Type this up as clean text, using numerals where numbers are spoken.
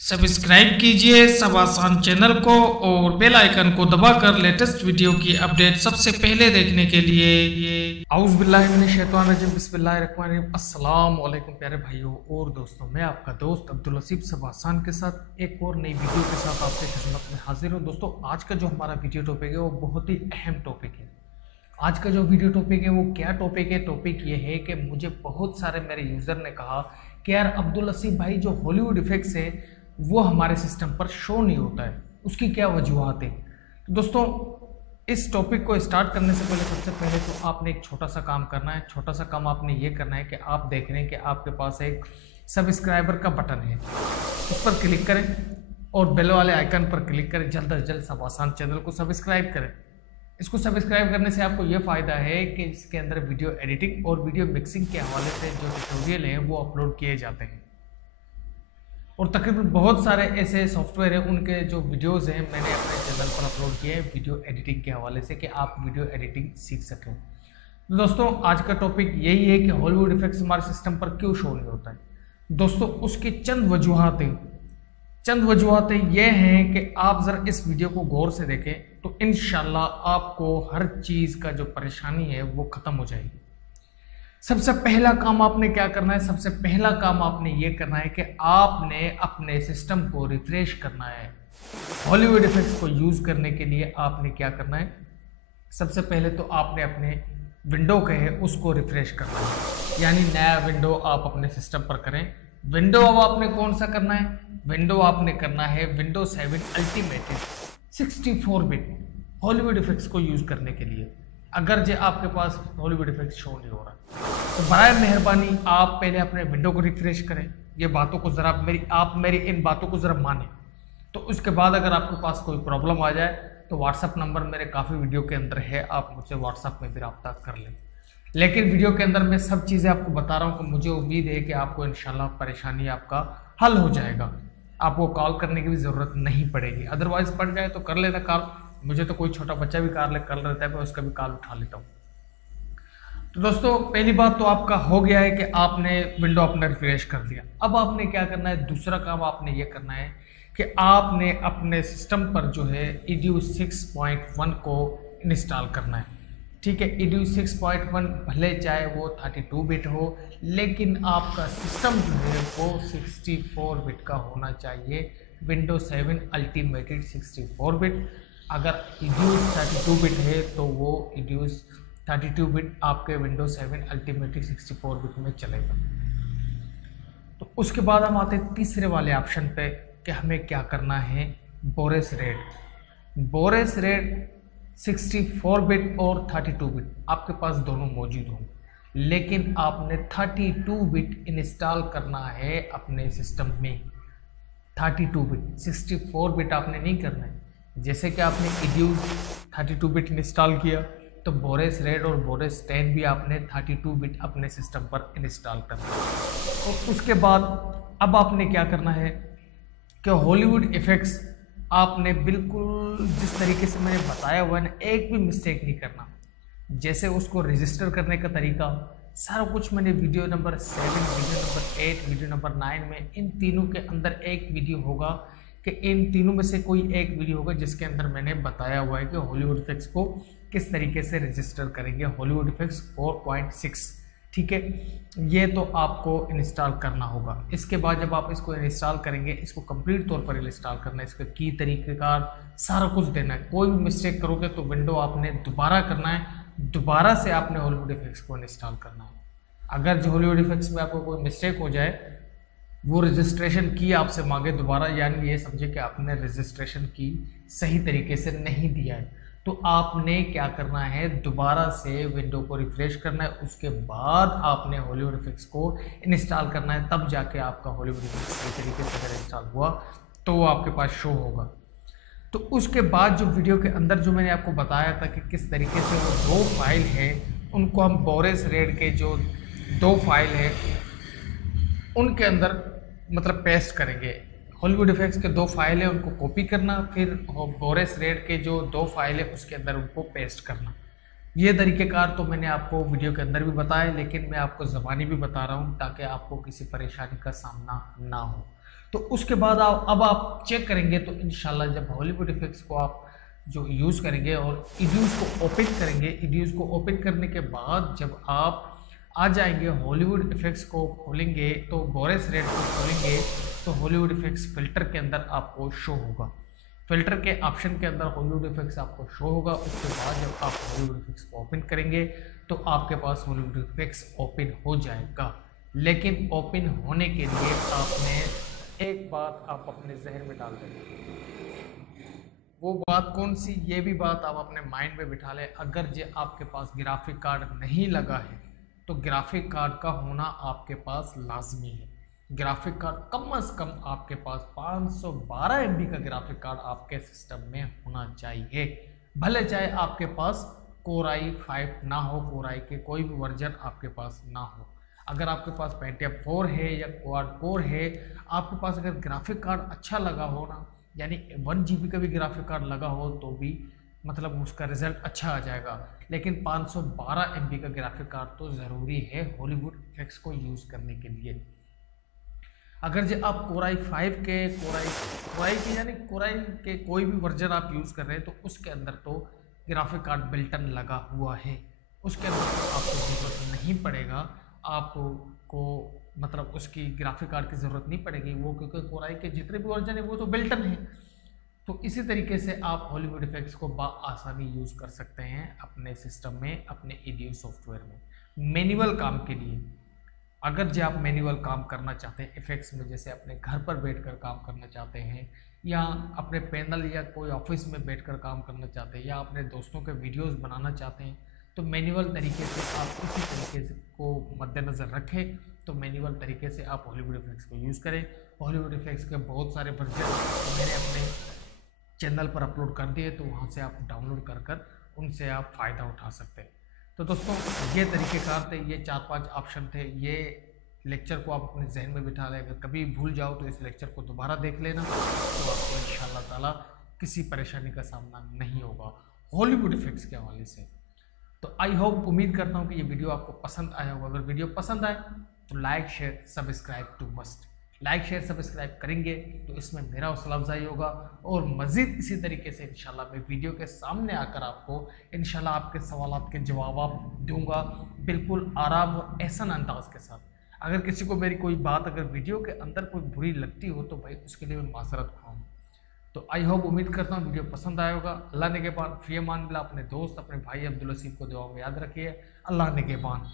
Subscribe कीजिए सब आसान चैनल को और बेल आइकन को दबाकर लेटेस्ट वीडियो की अपडेट सबसे पहले देखने के लिए औज़ बिल्लाहि मिनश शैतानिर रजीम बिस्मिल्लाहिर्रहमानिर्रहीम। अस्सलाम वालेकुम प्यारे भाइयों और दोस्तों, मैं आपका दोस्त अब्दुल लतीफ़ सब आसान के साथ एक और नई वीडियो के साथ आपके खिदमत में हाजिर हूँ। दोस्तों, आज का जो हमारा वीडियो टॉपिक है वो बहुत ही अहम टॉपिक है। आज का जो वीडियो टॉपिक है वो क्या टॉपिक है? टॉपिक ये है कि मुझे बहुत सारे मेरे यूज़र ने कहा कि यार अब्दुल लतीफ़ भाई, जो हॉलीवुड इफेक्ट्स है वो हमारे सिस्टम पर शो नहीं होता है, उसकी क्या वजूहत है? तो दोस्तों, इस टॉपिक को स्टार्ट करने से पहले सबसे पहले तो आपने एक छोटा सा काम करना है। छोटा सा काम आपने ये करना है कि आप देख रहे हैं कि आपके पास एक सब्सक्राइबर का बटन है, उस पर क्लिक करें और बेल वाले आइकन पर क्लिक करें। जल्द अज जल्द सब आसान चैनल को सब्सक्राइब करें। इसको सब्सक्राइब करने से आपको ये फ़ायदा है कि इसके अंदर वीडियो एडिटिंग और वीडियो मिक्सिंग के हवाले से जो ट्यूटोरियल हैं वो अपलोड किए जाते हैं और तकरीबन बहुत सारे ऐसे सॉफ्टवेयर हैं, उनके जो वीडियोस हैं मैंने अपने चैनल पर अपलोड किए हैं वीडियो एडिटिंग के हवाले से कि आप वीडियो एडिटिंग सीख सकें। तो दोस्तों, आज का टॉपिक यही है कि हॉलीवुड इफेक्ट्स हमारे सिस्टम पर क्यों शो नहीं होता है। दोस्तों, उसकी चंद वजूहतें ये हैं कि आप ज़रा इस वीडियो को गौर से देखें तो इंशाल्लाह आपको हर चीज़ का जो परेशानी है वो ख़त्म हो जाएगी। सबसे पहला काम आपने क्या करना है? सबसे पहला काम आपने ये करना है कि आपने अपने सिस्टम को रिफ्रेश करना है। हॉलीवुड इफेक्ट्स को यूज़ करने के लिए आपने क्या करना है? सबसे पहले तो आपने अपने विंडो के है उसको रिफ्रेश करना है, यानी नया विंडो आप अपने सिस्टम पर करें। विंडो अब आपने कौन सा करना है? विंडो आपने करना है विंडो 7 अल्टीमेटेड 64 बिट हॉलीवुड इफेक्ट्स को यूज़ करने के लिए। अगर जो आपके पास हॉलीवुड इफेक्ट शो नहीं हो रहा तो बराए मेहरबानी आप पहले अपने विंडो को रिफ्रेश करें। ये बातों को ज़रा आप मेरी इन बातों को ज़रा मानें। तो उसके बाद अगर आपके पास कोई प्रॉब्लम आ जाए तो व्हाट्सअप नंबर मेरे काफ़ी वीडियो के अंदर है, आप मुझसे व्हाट्सअप में भी रब्ता कर लें। लेकिन वीडियो के अंदर मैं सब चीज़ें आपको बता रहा हूँ कि मुझे उम्मीद है कि आपको इंशाल्लाह परेशानी आपका हल हो जाएगा। आपको कॉल करने की भी ज़रूरत नहीं पड़ेगी, अदरवाइज़ पड़ जाए तो कर लेना कॉल। मुझे तो कोई छोटा बच्चा भी कर लेता है, मैं उसका भी कॉल उठा लेता हूँ। तो दोस्तों, पहली बात तो आपका हो गया है कि आपने विंडो अपना रिफ्रेश कर दिया। अब आपने क्या करना है? दूसरा काम आपने ये करना है कि आपने अपने सिस्टम पर जो है EDUS 6.1 को इंस्टॉल करना है। ठीक है, EDUS 6.1 भले चाहे वो 32 बिट हो, लेकिन आपका सिस्टम जो है वो 64 बिट का होना चाहिए। Window 7 अल्टीमेटेड 64 bit. अगर EDUS 32 बिट है तो वो EDUS 32 बिट आपके विंडो 7 अल्टीमेटेड 64 बिट में चलेगा। तो उसके बाद हम आते हैं तीसरे वाले ऑप्शन पे कि हमें क्या करना है। बोरेस रेड 64 बिट और 32 बिट आपके पास दोनों मौजूद हों, लेकिन आपने 32 बिट इंस्टॉल करना है अपने सिस्टम में। 32 बिट 64 बिट आपने नहीं करना है। जैसे कि आपने EDUS 32 बिट इंस्टॉल किया तो बोरेस रेड और बोरेस 10 भी आपने 32 बिट अपने सिस्टम पर इंस्टॉल करना है। और उसके बाद अब आपने क्या करना है कि हॉलीवुड इफेक्ट्स आपने बिल्कुल जिस तरीके से मैंने बताया हुआ है ना, एक भी मिस्टेक नहीं करना। जैसे उसको रजिस्टर करने का तरीका सारा कुछ मैंने video number 7, video number 8, video number 9 में, इन तीनों के अंदर एक वीडियो होगा कि इन तीनों में से कोई एक वीडियो होगा जिसके अंदर मैंने बताया हुआ है कि हॉलीवुड इफेक्ट्स को किस तरीके से रजिस्टर करेंगे। हॉलीवुड इफेक्ट्स 4.6, ठीक है, ये तो आपको इंस्टॉल करना होगा। इसके बाद जब आप इसको इंस्टॉल करेंगे, इसको कंप्लीट तौर पर इंस्टॉल करना है, इसका की तरीक़ेकार सारा कुछ देना है। कोई भी मिस्टेक करोगे तो विंडो आपने दोबारा करना है, दोबारा से आपने हॉलीवुड इफेक्ट्स को इंस्टॉल करना है। अगर जो हॉलीवुड इफेक्ट्स में आपको कोई मिस्टेक हो जाए, वो रजिस्ट्रेशन की आपसे मांगे दोबारा, यानी ये समझे कि आपने रजिस्ट्रेशन की सही तरीके से नहीं दिया है, तो आपने क्या करना है? दोबारा से विंडो को रिफ्रेश करना है। उसके बाद आपने हॉलीवुड इफेक्ट्स को इंस्टॉल करना है, तब जाके आपका हॉलीवुड इफेक्ट्स सही तरीके से अगर इंस्टॉल हुआ तो वो आपके पास शो होगा। तो उसके बाद जो वीडियो के अंदर जो मैंने आपको बताया था कि किस तरीके से वो दो फाइल है, उनको हम बोरेस रेड के जो दो फाइल है उनके अंदर मतलब पेस्ट करेंगे। हॉलीवुड इफेक्ट्स के दो फाइल है उनको कॉपी करना, फिर बोरेस रेड के जो दो फाइल है उसके अंदर उनको पेस्ट करना। ये तरीक़ेकार तो मैंने आपको वीडियो के अंदर भी बताया, लेकिन मैं आपको ज़बानी भी बता रहा हूँ ताकि आपको किसी परेशानी का सामना ना हो। तो उसके बाद अब आप चेक करेंगे तो इंशाल्लाह जब हॉलीवुड इफेक्ट्स को आप जो यूज़ करेंगे और इड्यूस को ओपन करेंगे, इड्यूस को ओपन करने के बाद जब आप आ जाएंगे हॉलीवुड इफेक्ट्स को खोलेंगे तो बोरेस रेड को खोलेंगे तो हॉलीवुड इफेक्ट्स फिल्टर के अंदर आपको शो होगा। फिल्टर के ऑप्शन के अंदर हॉलीवुड इफेक्ट्स आपको शो होगा। उसके बाद जब आप हॉलीवुड इफेक्ट्स को ओपन करेंगे तो आपके पास हॉलीवुड इफेक्ट्स ओपन हो जाएगा। लेकिन ओपन होने के लिए आपने एक बात आप अपने जहन में डाल दें। वो बात कौन सी, ये भी बात आप अपने माइंड में बिठा लें। अगर जे आपके पास ग्राफिक कार्ड नहीं लगा है तो ग्राफिक कार्ड का होना आपके पास लाजमी है। ग्राफिक कार्ड कम से कम आपके पास 512 MB का ग्राफिक कार्ड आपके सिस्टम में होना चाहिए। भले चाहे आपके पास Core i5 ना हो, Core i के कोई भी वर्जन आपके पास ना हो, अगर आपके पास Pentium 4 है या क्वाड कोर है, आपके पास अगर ग्राफिक कार्ड अच्छा लगा हो ना, यानी 1 GB का भी ग्राफिक कार्ड लगा हो तो भी मतलब उसका रिजल्ट अच्छा आ जाएगा। लेकिन 512 MB का ग्राफिक कार्ड तो ज़रूरी है हॉलीवुड इफेक्ट्स को यूज़ करने के लिए। अगर जो आप Core i5 के Core i के यानी Core i के कोई भी वर्जन आप यूज़ कर रहे हैं तो उसके अंदर तो ग्राफिक कार्ड बिल्टन लगा हुआ है, उसके अंदर तो आपको ज़रूरत नहीं पड़ेगा, आपको मतलब उसकी ग्राफिक कार्ड की ज़रूरत नहीं पड़ेगी वो, क्योंकि Core i के जितने भी वर्जन है वो तो बिल्टन है। तो इसी तरीके से आप हॉलीवुड इफेक्ट्स को आसानी यूज़ कर सकते हैं अपने सिस्टम में, अपने ईडीयू सॉफ्टवेयर में मैनुअल काम के लिए। अगर जो आप मैनुअल काम करना चाहते हैं इफेक्ट्स में, जैसे अपने घर पर बैठकर काम करना चाहते हैं या अपने पैनल या कोई ऑफिस में बैठकर काम करना चाहते हैं या अपने दोस्तों के वीडियोस बनाना चाहते हैं, तो मैनुअल तरीके से आप इसी तरीके से को मद्देनज़र रखें तो मैनुअल तरीके से आप हॉलीवुड इफेक्ट्स को यूज़ करें। हॉलीवुड इफेक्ट्स के बहुत सारे वर्जन मैंने अपने चैनल पर अपलोड कर दिए, तो वहाँ से आप डाउनलोड कर उनसे आप फ़ायदा उठा सकते हैं। तो दोस्तों ये तरीक़ेकार थे, ये 4-5 ऑप्शन थे। ये लेक्चर को आप अपने जहन में बिठा लें, अगर कभी भूल जाओ तो इस लेक्चर को दोबारा देख लेना, तो आपको इंशाअल्लाह ताला किसी परेशानी का सामना नहीं होगा हॉलीवुड इफेक्ट्स के हवाले से। तो आई होप, उम्मीद करता हूँ कि ये वीडियो आपको पसंद आया होगा। अगर वीडियो पसंद आए तो like share subscribe to must. Like share subscribe करेंगे तो इसमें मेरा हौसला अफजाई होगा और मज़ीद इसी तरीके से इंशाल्लाह मैं वीडियो के सामने आकर आपको इंशाल्लाह आपके सवालात के जवाब दूंगा बिल्कुल आराम और एहसन अंदाज के साथ। अगर किसी को मेरी कोई बात अगर वीडियो के अंदर कोई बुरी लगती हो तो भाई उसके लिए मैं माजरत खाऊँ। तो आई होप, उम्मीद करता हूँ वीडियो पसंद आया होगा। अल्लाह ने के बाद फ़ी अमान बिल्लाह। अपने दोस्त अपने भाई अब्दुल हसीब को दुआ में याद रखिए। अल्लाह ने के बाद।